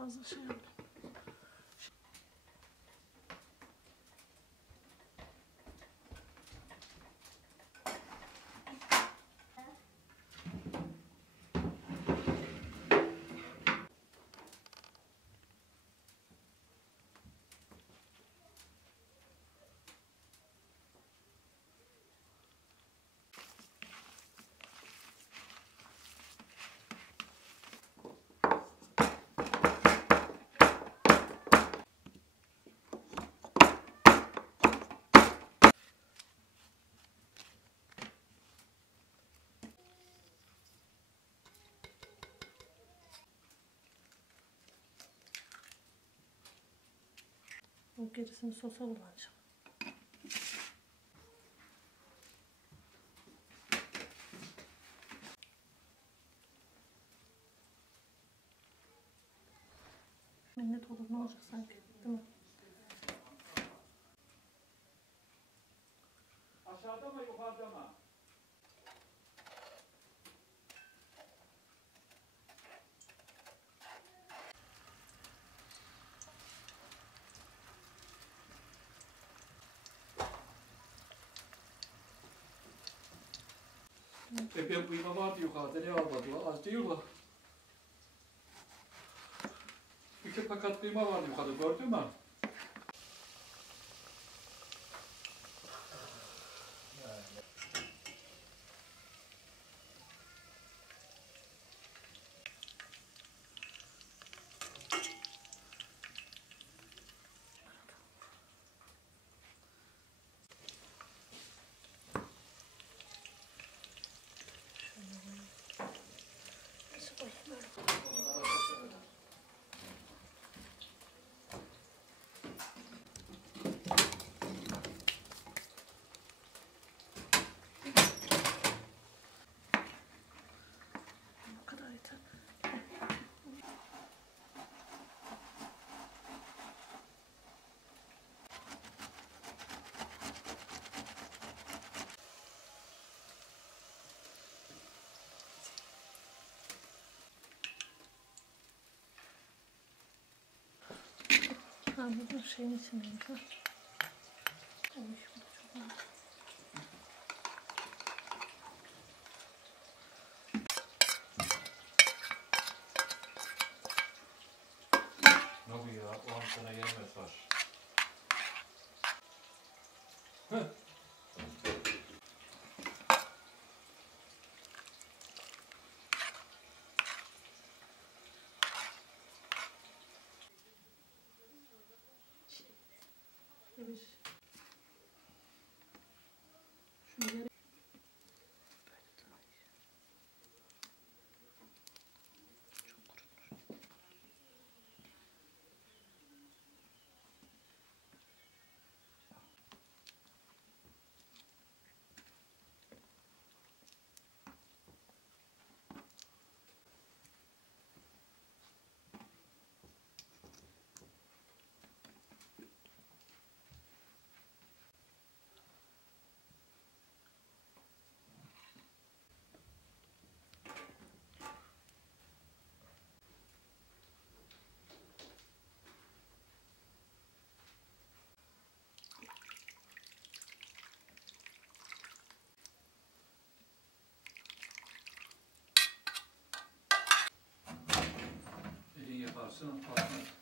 fazla şey yaptım. O gerisini sosa kullanacağım. Minnet olur, ne olacak sanki, değil mi? Aşağıda mı yukarıda mı? Epey kıyma vardı yukarıda, ne almadılar? Az değil mi? 2 paket kıyma vardı yukarıda, gördün mü? Bu kadar yeter. Ha, bu şeyin içindeymiş ha. Oy, bu da çok ağır. Ne bu ya? 10 sene gelmez var. Evet. Şunu yere Elin yaparsın, patlar.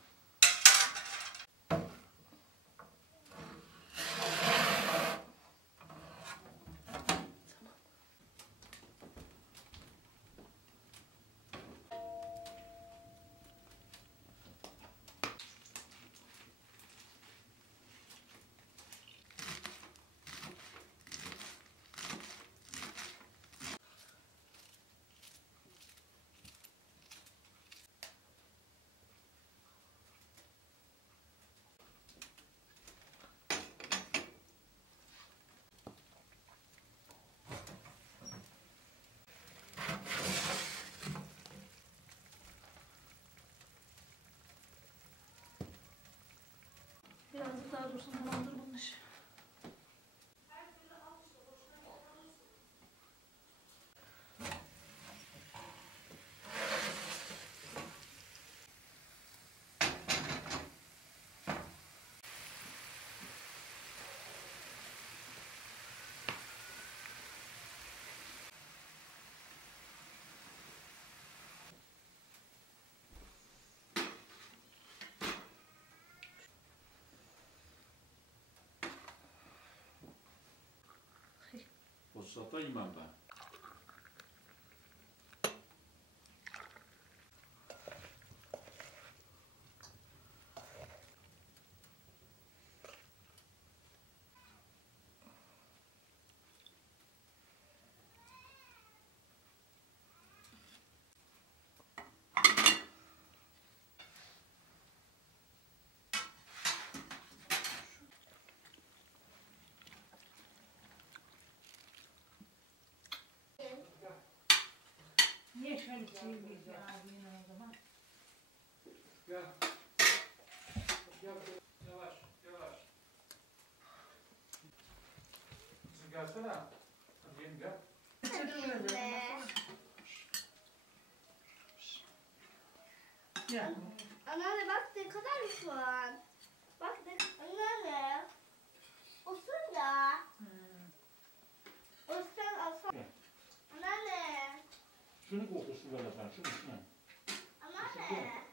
satayım ben. Niye şöyle çevireyim ya abinin o zaman? Gel. Gel. Yavaş. Yavaş. Kızım gelsene. Hadi yiyelim gel. Ya. Anneanne bak ne kadar şu an. Bak ne anneanne. Olsun ya. Olsun alsana. Gel. Anneanne. Şunu kokusu ver efendim. Şunu. Anneanne.